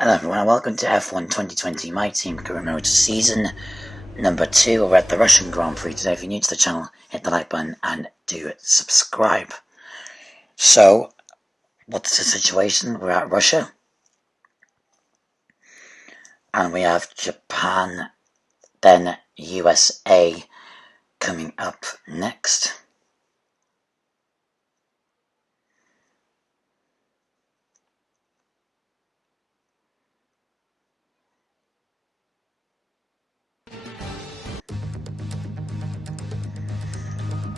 Hello everyone and welcome to F1 2020 My Team Career Mode Season number 2. We're at the Russian Grand Prix today. If you're new to the channel, hit the like button and do subscribe. So, what's the situation? We're at Russia. And we have Japan, then USA coming up next.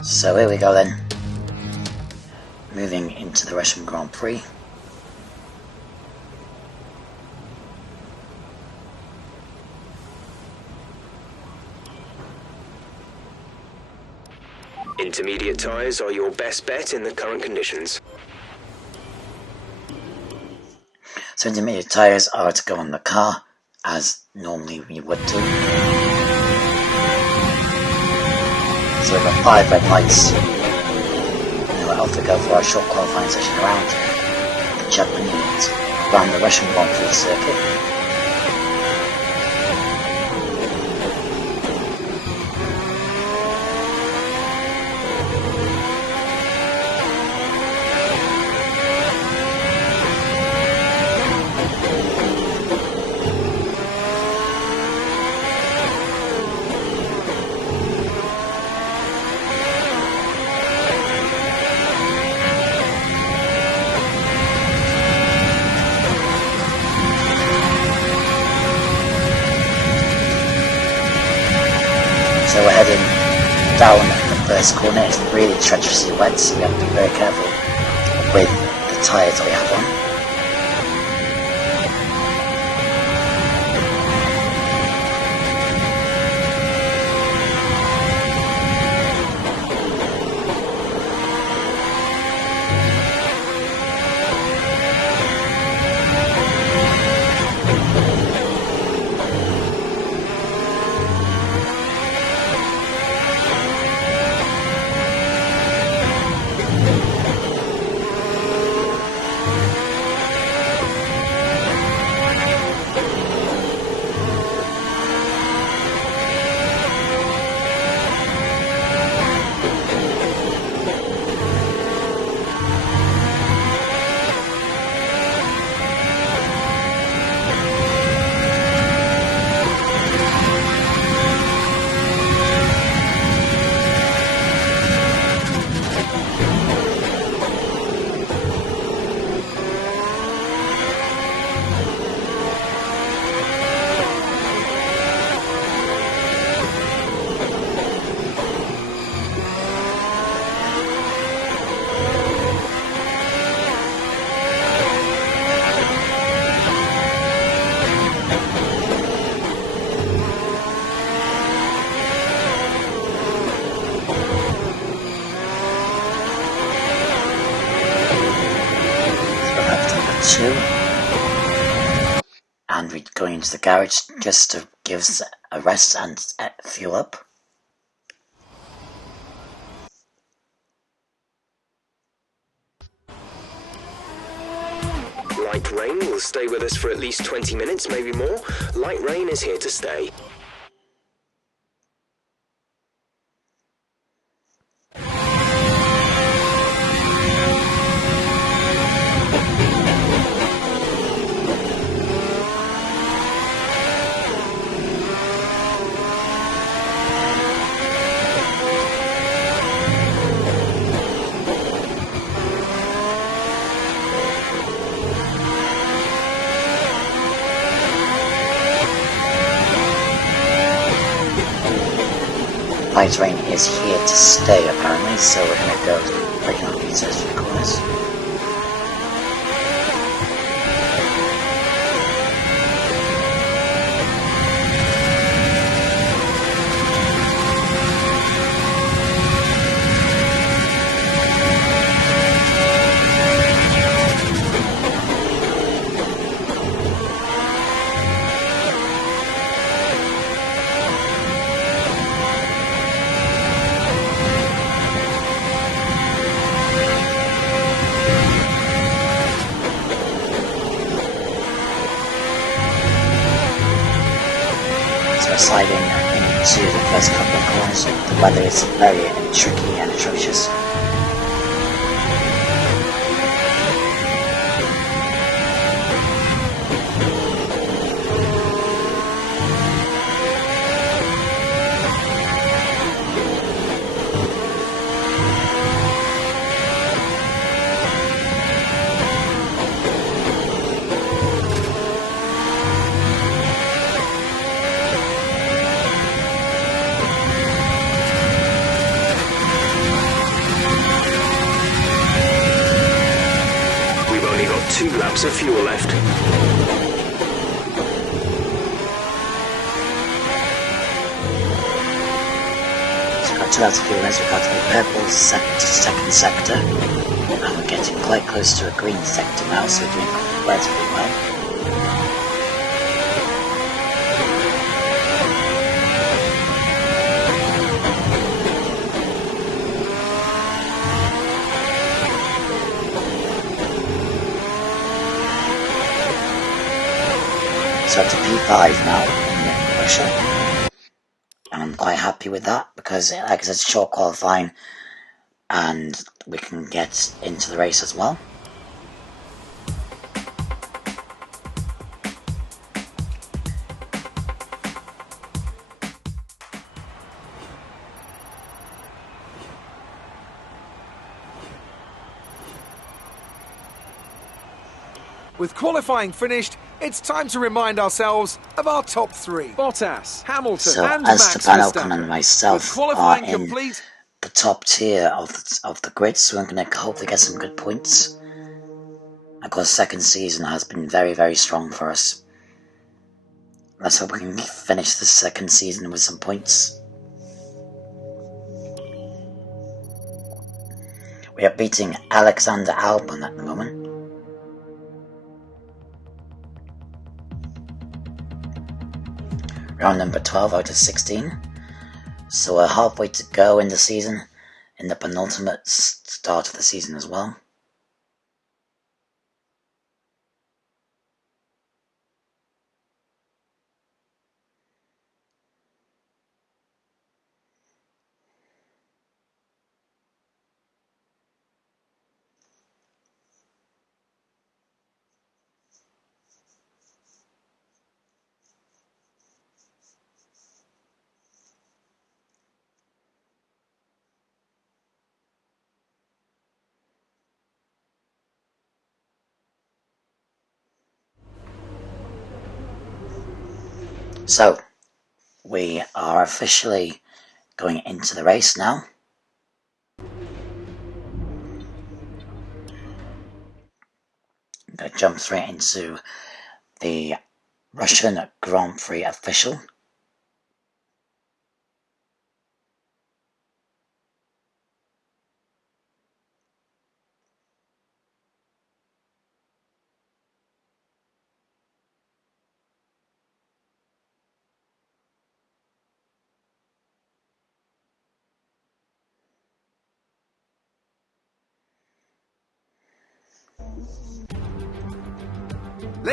So here we go then. Moving into the Russian Grand Prix. Intermediate tyres are your best bet in the current conditions. So intermediate tyres are to go on the car, as normally we would do. So we've got 5 red lights. And we're off to go for our short qualifying session around the Japanese, around the Russian Grand Prix circuit. So we're heading down the first corner. It's really treacherously wet, so we have to be very careful with the tyres that we have on. And we're going into the garage just to give us a rest and fuel up. Light rain will stay with us for at least 20 minutes, maybe more. Light rain is here to stay. Light rain is here to stay apparently, so we're going to go breaking up these first few corners. we're sliding into the first couple of corners. The weather is very tricky and atrocious. Two laps of fuel left. So we've got 2 laps of fuel left, we've got a purple second sector, and we're getting quite close to a green sector now, so we're doing relatively well. So up to P5 now in Russia, and I'm quite happy with that because, like I said, it's short qualifying and we can get into the race as well. With qualifying finished, it's time to remind ourselves of our top three. Bottas, Hamilton, so and as Max Esteban Ocon Verstappen. and myself With qualifying are in complete, the top tier of the grid, so we're going to hopefully get some good points. Of course, second season has been very, very strong for us. Let's hope we can finish the second season with some points. We are beating Alexander Albon at the moment. Round number 12 out of 16. So we're halfway to go in the season, in the penultimate start of the season as well. So, we are officially going into the race now. I'm going to jump straight into the Russian Grand Prix official.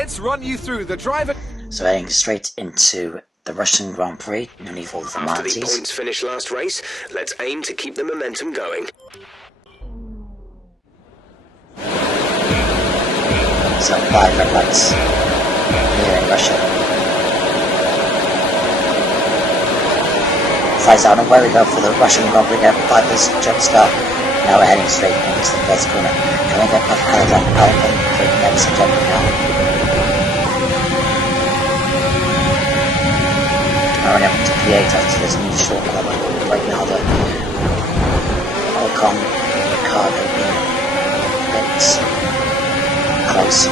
let's run you through the driver. So heading straight into the Russian Grand Prix, no need for all the After the formalities. points finish last race, let's aim to keep the momentum going. So 5 red lights here in Russia. Flies out, and away we go for the Russian Grand Prix there, 5 jump start. Now we're heading straight into the first corner. Can we get past Albon taking ever so gently now? Now we're up to P8 after this new short club. Right now the Ocon, Ricardo being a bit close.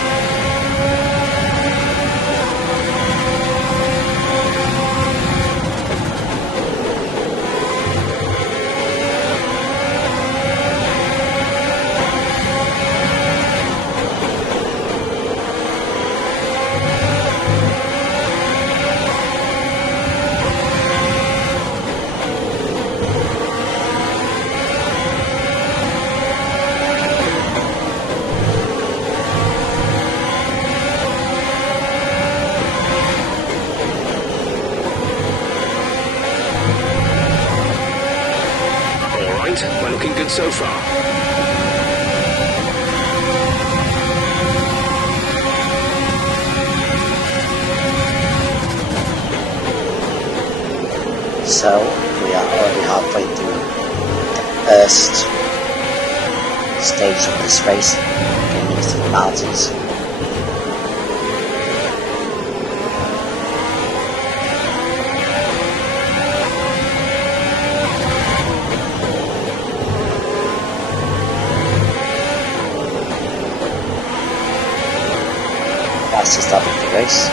looking good so far. So, we are already halfway through the first stage of this race, getting used to the mountains. Fastest lap of the race.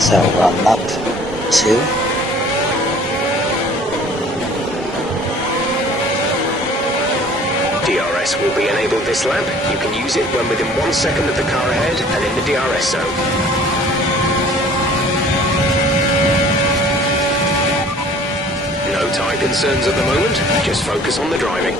So we're on lap 2. DRS will be enabled this lap. You can use it when within 1 second of the car ahead and in the DRS zone. No tyre concerns at the moment, just focus on the driving.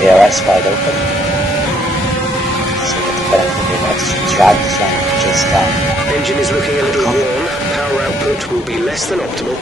DRS wide open. So you get the benefit of the extra drag just down. Engine is looking a little warm. Power output will be less than optimal.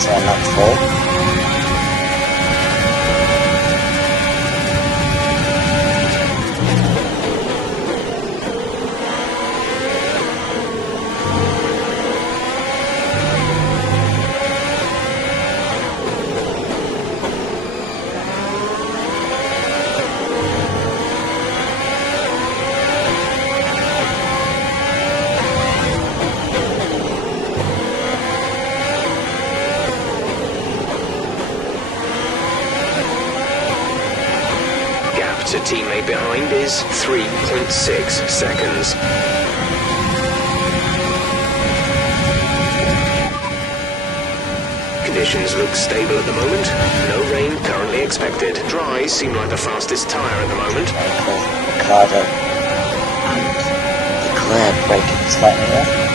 So lap 4. to teammate behind is 3.6 seconds. Conditions look stable at the moment. No rain currently expected. Dries seem like the fastest tyre at the moment. Ricardo and Leclerc braking slightly there.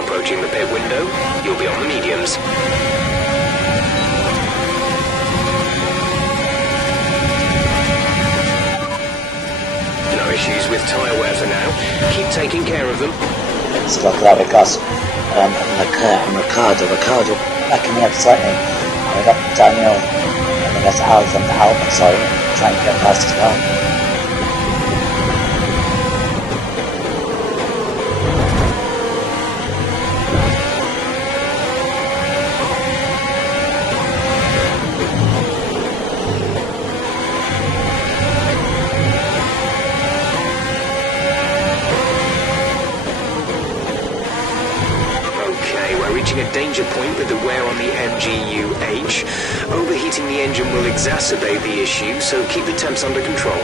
Approaching the pit window, you'll be on the mediums. No issues with tyre wear for now. Keep taking care of them. It's like that because Leclerc and Ricardo backing me up slightly. And we got Daniel, I think that's Albon, sorry, trying to get past as well. Reaching a danger point with the wear on the MGU-H. Overheating the engine will exacerbate the issue, so keep the temps under control.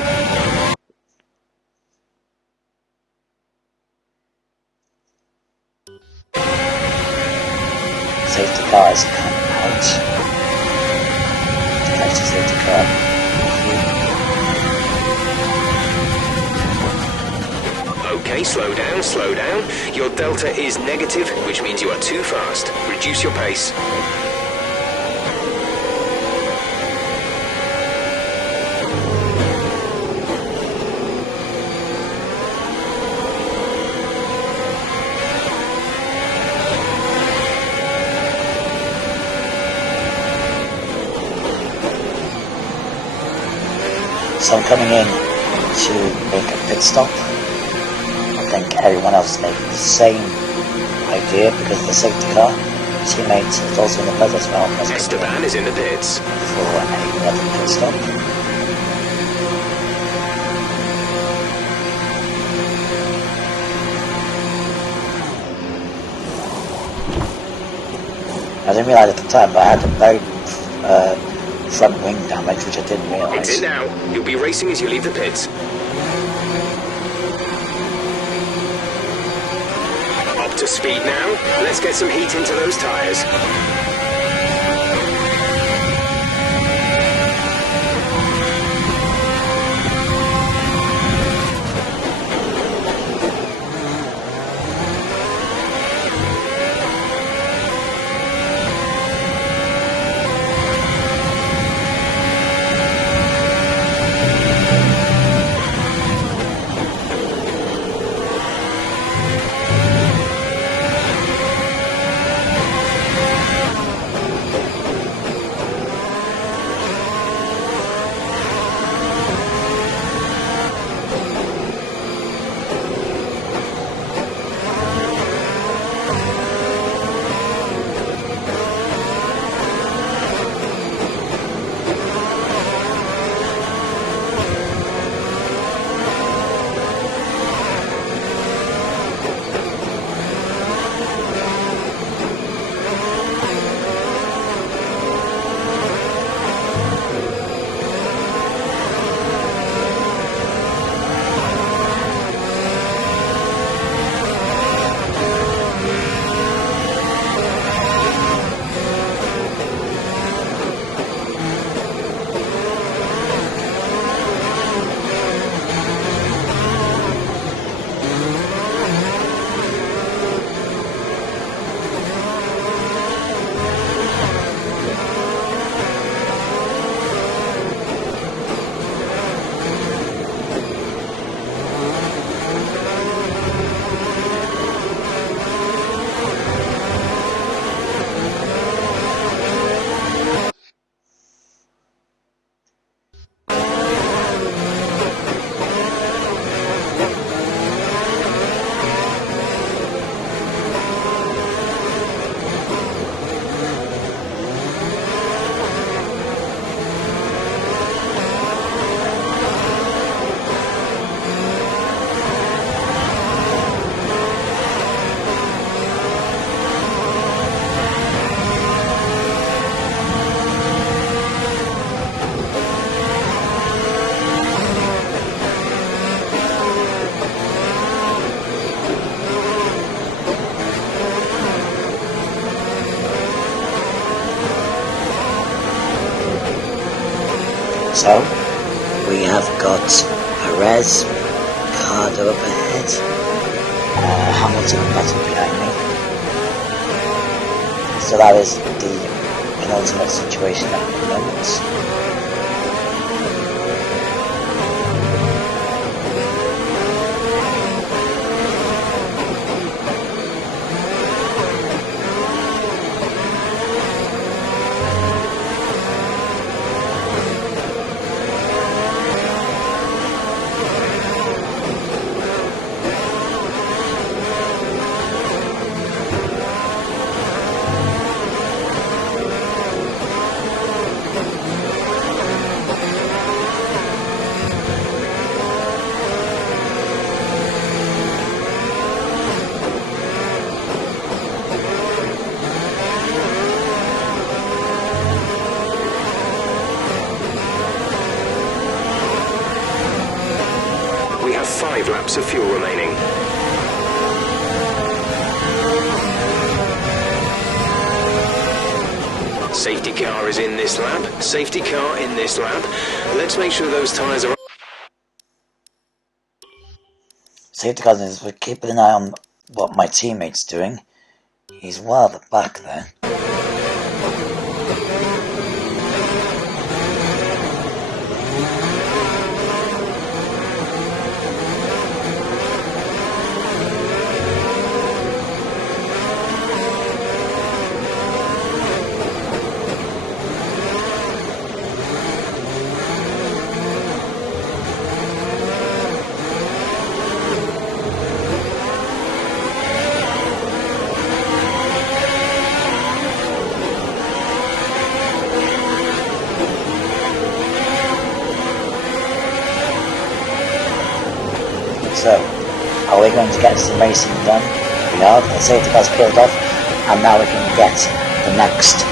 Safety cars come out. Catch the safety car. Okay, slow down, slow down. Your delta is negative, which means you are too fast. Reduce your pace. So I'm coming in to make a pit stop. I think everyone else made the same idea because of the safety car. Teammate is also in the pit as well. Esteban is in the pits. For another pit stop. I didn't realise at the time, but I had a very front wing damage, which I didn't realise. Exit now. You'll be racing as you leave the pits. Up to speed now. Let's get some heat into those tyres. So, we have got Perez, Ricardo up ahead, Hamilton and Vettel behind me. So that is the penultimate situation at the moment. We have 5 laps of fuel remaining. Safety car is in this lap. Safety car in this lap. Let's make sure those tyres are... Safety car is keeping an eye on what my teammate's doing. He's well at the back there. So, are we going to get some racing done? We are. The safety car's peeled off, and now we can get the next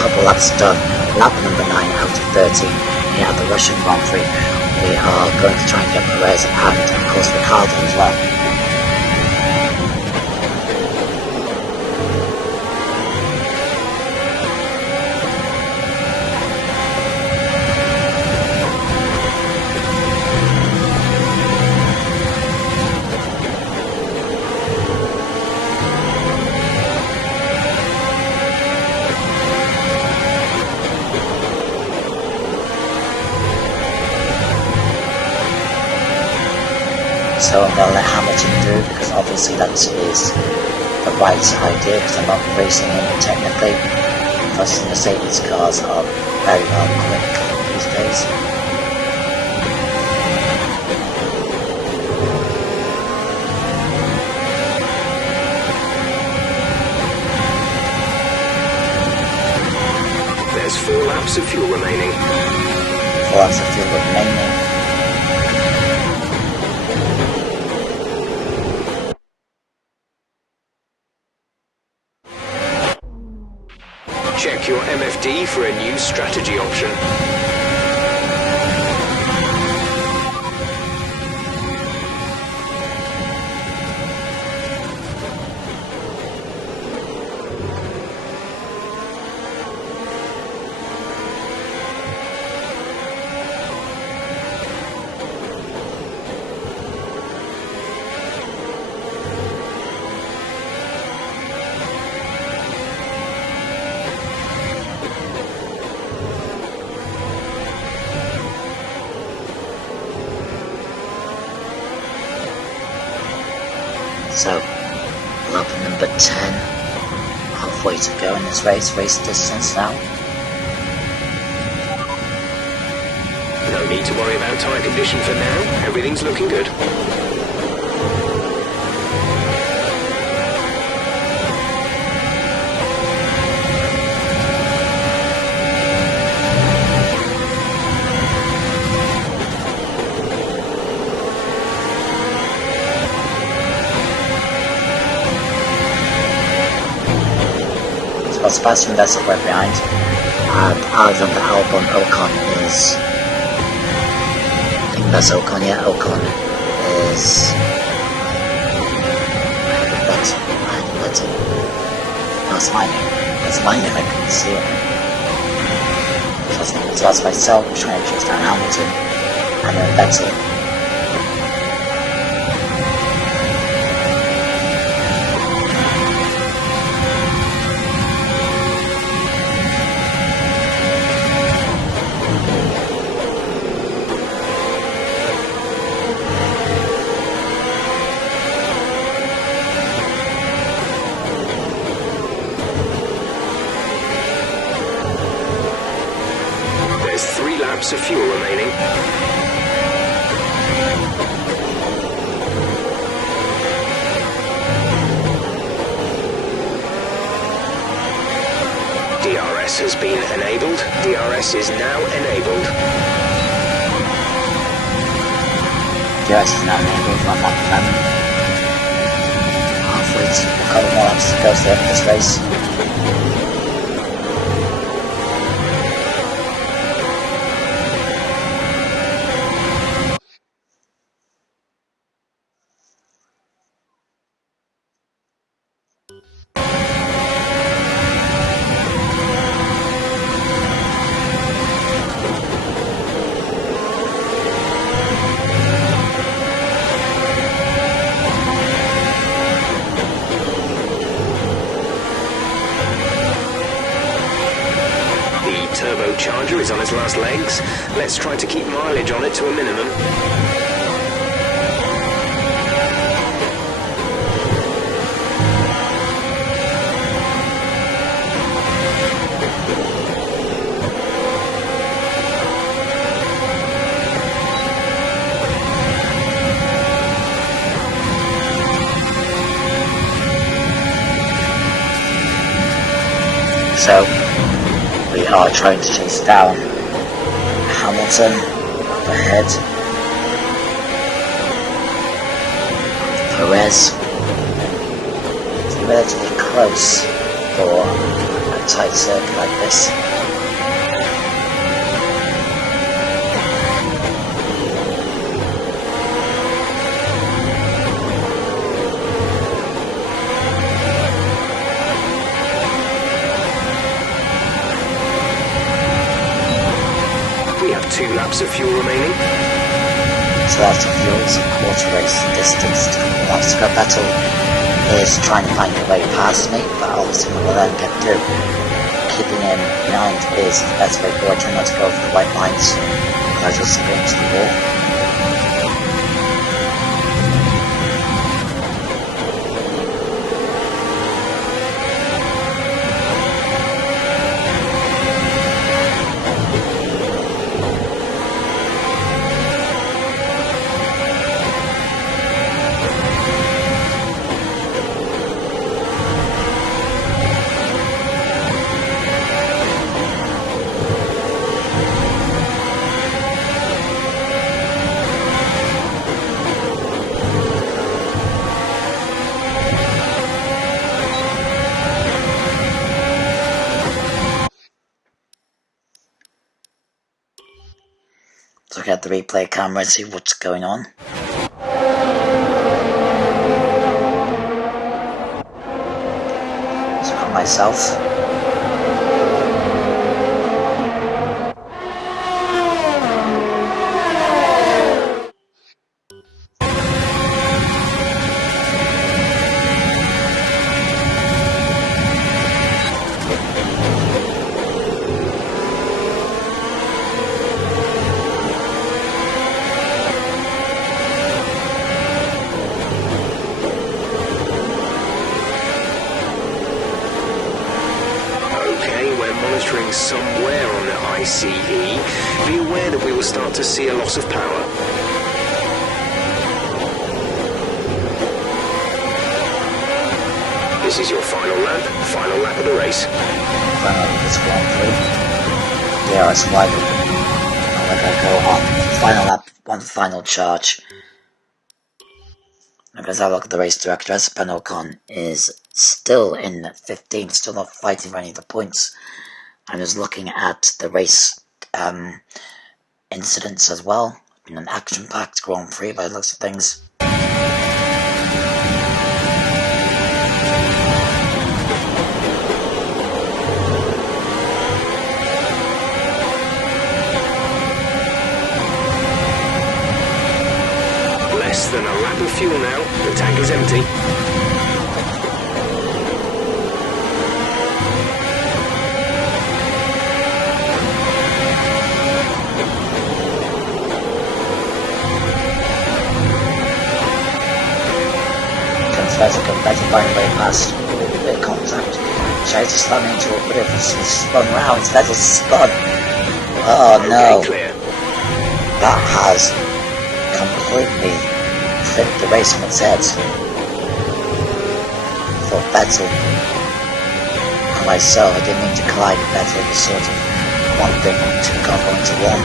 couple laps done. Lap number 9 out of 13 here at the Russian Grand Prix. We are going to try and get Perez and, of course, Ricardo as well. So I'm going to let Hamilton do, because obviously that is the right idea, because I'm not racing him technically. Plus the Mercedes cars are very well quick these days. There's 4 laps of fuel remaining. 4 laps of fuel remaining. Check your MFD for a new strategy option. So, lap number 10, halfway to go in this race distance now. No need to worry about tyre condition for now, everything's looking good. Sebastian Vettel right behind, and Alexander Albon Ocon is... I think that's Ocon, yeah, Ocon is... Vettel. No, it's my name. That's my name, I couldn't see it. So So that's myself trying to chase down Hamilton, and then Vettel. There's 3 laps of fuel remaining. DRS has been enabled. DRS is now enabled. DRS is now enabled on lap 11. Halfway to a couple more laps to go to the end of this race. Turbocharger is on its last legs. Let's try to keep mileage on it to a minimum. So we are trying to chase down Hamilton up ahead. Perez is relatively close for a tight circuit like this. We have 2 laps of fuel remaining. So after fuel's a quarter race distance to laps to go. Vettel is trying to find a way past me, but obviously will then get through. Keeping him behind is the best way forward, trying not to go for the white lines, otherwise you'll spin into the wall. Look at the replay camera and see what's going on. So for myself, monitoring somewhere on the ICE, be aware that we will start to see a loss of power. This is your final lap of the race. Final lap of this Grand Prix. Yeah, it's wide open. I'm going to go on. Final lap, one final charge. Let's have a look at the race director. Esteban Ocon is still in 15th, still not fighting for any of the points. I'm just looking at the race incidents as well. Been an action-packed Grand Prix by the looks of things. Less than a lap of fuel now. The tank is empty. Confetti got better by way past the contact. Tried to spun into it, but it was spun round. Vettel spun. Oh no. Okay, clear. That has completely flipped the race on its head. For Vettel and myself, I didn't mean to collide with Vettel. It was sort of one thing to go into one.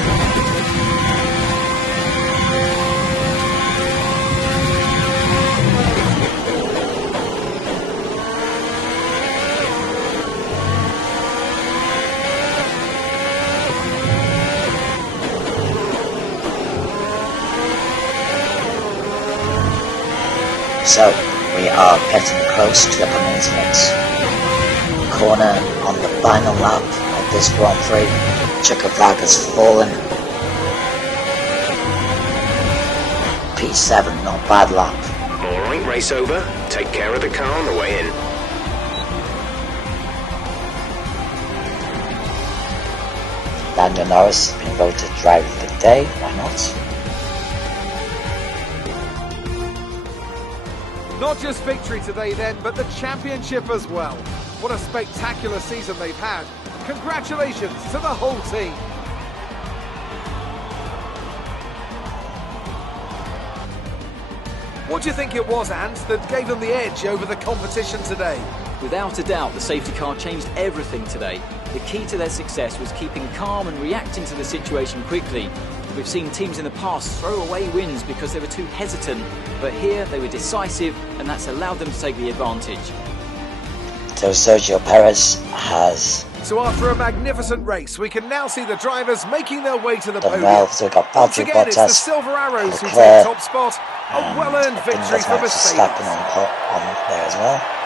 So, we are getting close to the penultimate corner on the final lap of this Grand Prix. Checker flag has fallen. P7, not bad lap. Alright, race over. Take care of the car on the way in. Lando Norris has been voted driver of the day, why not? Not just victory today then, but the championship as well. What a spectacular season they've had. Congratulations to the whole team. What do you think it was, Ant, that gave them the edge over the competition today? Without a doubt, the safety car changed everything today. The key to their success was keeping calm and reacting to the situation quickly. We've seen teams in the past throw away wins because they were too hesitant, but here they were decisive, and that's allowed them to take the advantage. So Sergio Perez has So after a magnificent race, we can now see the drivers making their way to the done podium. well. So we've got Once Valtteri again, it's the Bottas, Silver Arrows who Leclerc, take top spot. A and well-earned I think victory that's for Max Verstappen Mercedes. on there as well.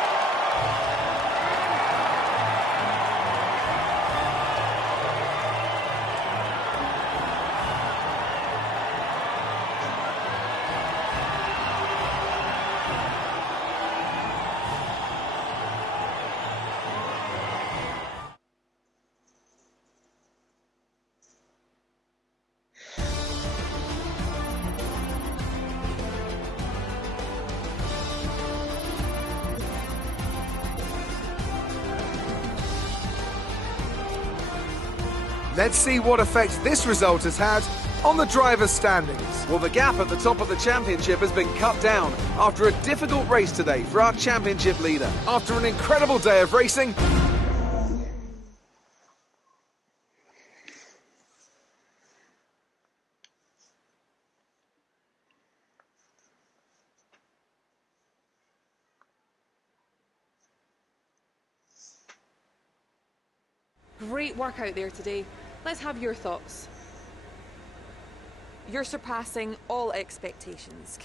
Let's see what effect this result has had on the drivers' standings. Well, the gap at the top of the championship has been cut down after a difficult race today for our championship leader. After an incredible day of racing, Great work out there today. Let's have your thoughts. You're surpassing all expectations.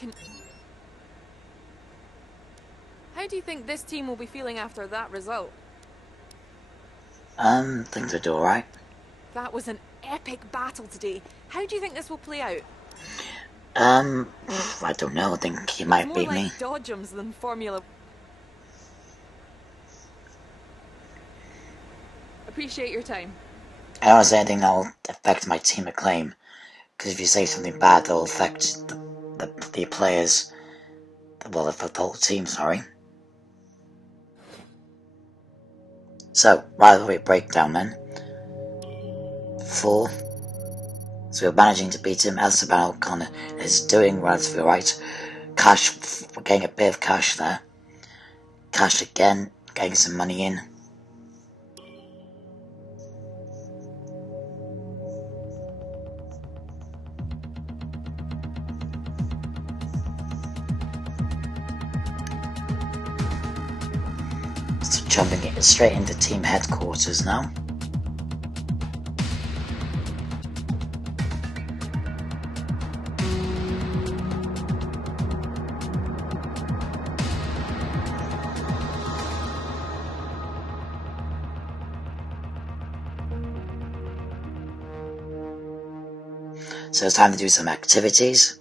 How do you think this team will be feeling after that result? Things will do alright. That was an epic battle today. How do you think this will play out? I don't know. I think he might More beat like me. Dodgems than Formula. Appreciate your time. I don't say anything that will affect my team acclaim. Because if you say something bad, that'll affect the players. Well, affect the whole team, sorry. So, rivalry breakdown then. 4. So we're managing to beat him. Esteban Ocon is doing relatively right. Cash, we're getting a bit of cash there. Cash again, getting some money in. So jumping straight into team headquarters now. So it's time to do some activities.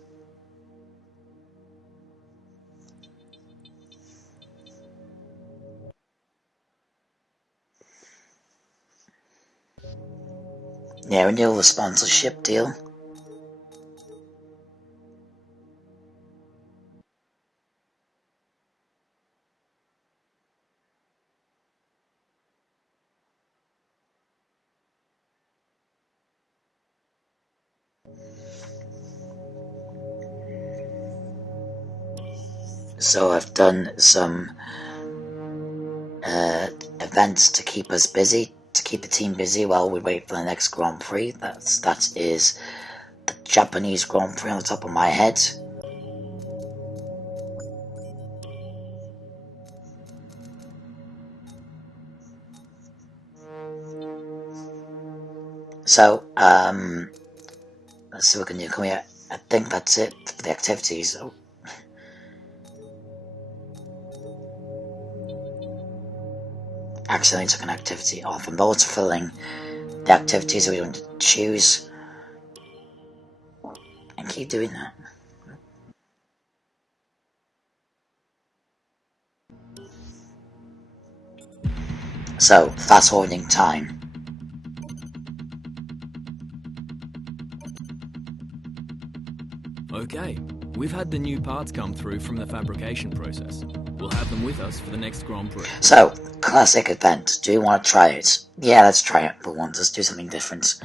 Yeah, renewal the sponsorship deal. So I've done some events to keep us busy, to keep the team busy while we wait for the next Grand Prix. That is the Japanese Grand Prix on the top of my head. So, let's see what we can do. Come here. I think that's it for the activities. Oh. Accidentally took an activity off. I'm also filling the activities that we want to choose. And keep doing that. So, fast forwarding time. Okay, we've had the new parts come through from the fabrication process. We'll have them with us for the next Grand Prix. So, classic event. Do you want to try it? Yeah, let's try it for once. Let's do something different.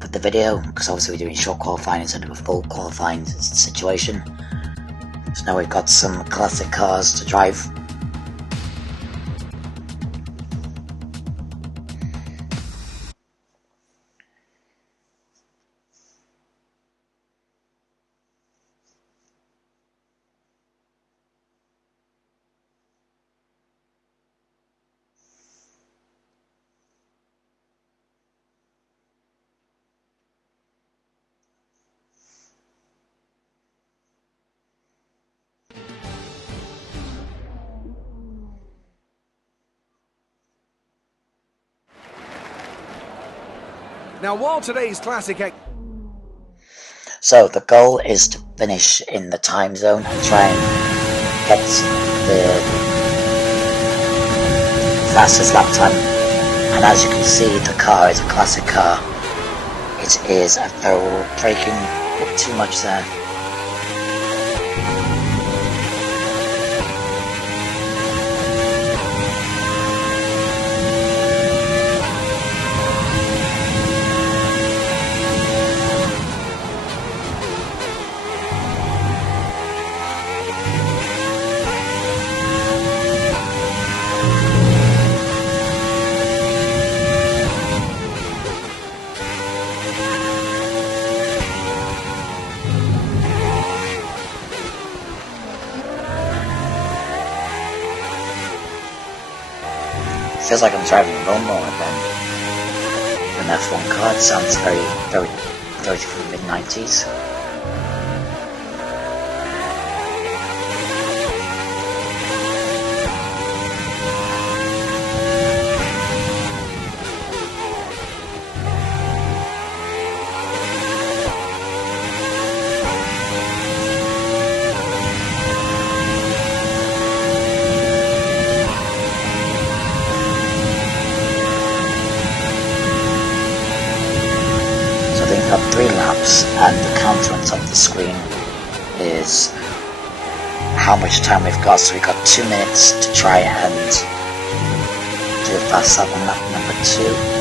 Put the video, because obviously we're doing short qualifying instead of a full qualifying situation. So now we've got some classic cars to drive. Now, while today's classic... So the goal is to finish in the time zone and try and get the fastest lap time. And as you can see, the car is a classic car. It is a thorough braking, not too much there. Feels like I'm driving a lawnmower again. An F1 car. It sounds very from the mid-90s. Got 3 laps, and the counter on top of the screen is how much time we've got. So we've got 2 minutes to try and do a fast lap on lap number 2.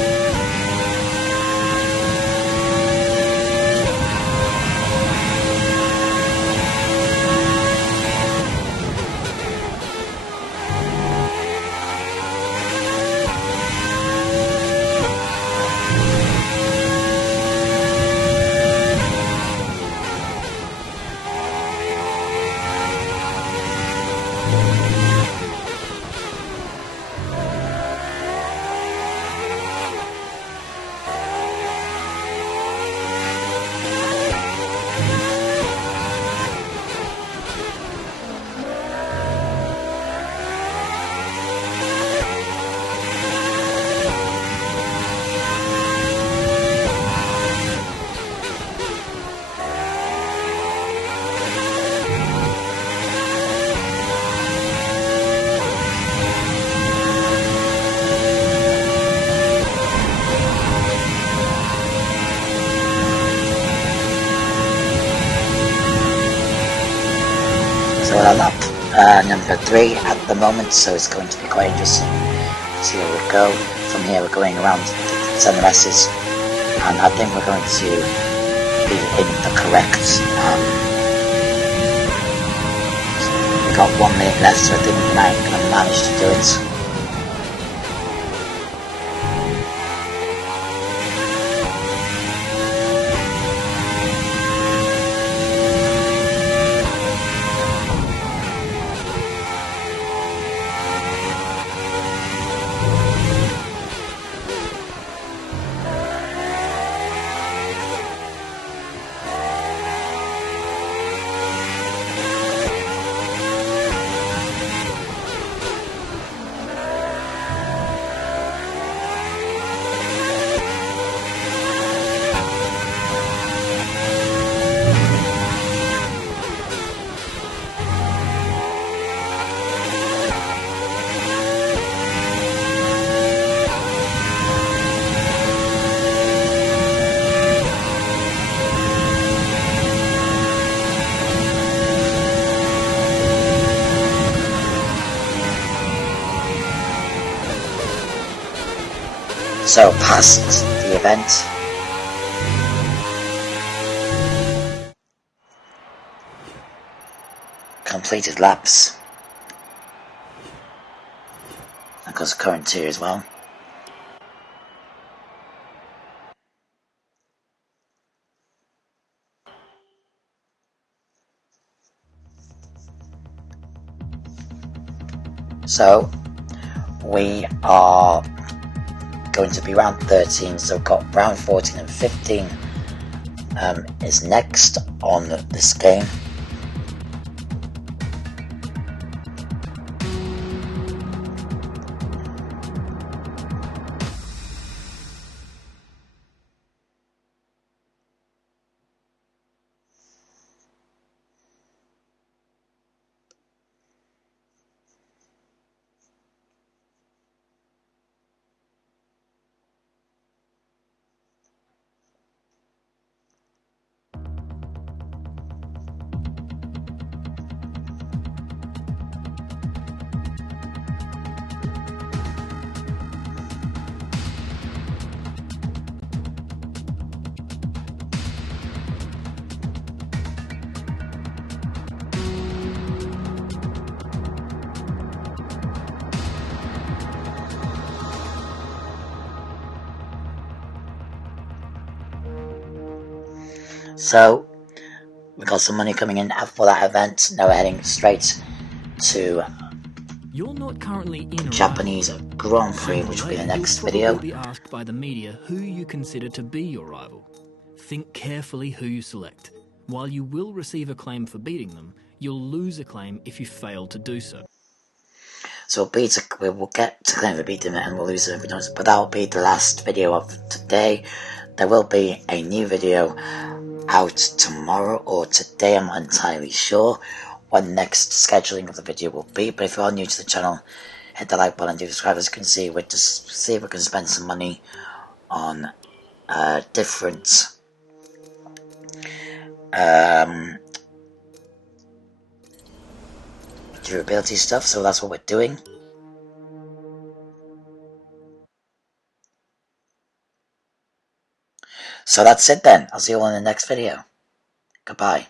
lap number 3 at the moment, so it's going to be quite interesting to see where we go. From here we're going around the 10 S's, and I think we're going to be in the correct. We got 1 minute left, so I think we might manage to do it. So past the event, completed laps, that goes current tier as well. So we are going to be round 13, so we've got round 14 and 15 is next on this game. So we got some money coming in for that event. Now we're heading straight to You're not currently in a Japanese rival. Grand Prix, which will be the next You'll video. probably be asked by the media who you consider to be your rival. Think carefully who you select. While you will receive a claim for beating them, you'll lose a claim if you fail to do so. So we will get to claim for beating it and we'll lose it if we don't. But that will be the last video of today. There will be a new video out tomorrow or today, I'm not entirely sure when the next scheduling of the video will be. But if you are new to the channel, hit the like button and do subscribe. As you can see, we're just see if we can spend some money on different durability stuff, so that's what we're doing. So that's it then. I'll see you all in the next video. Goodbye.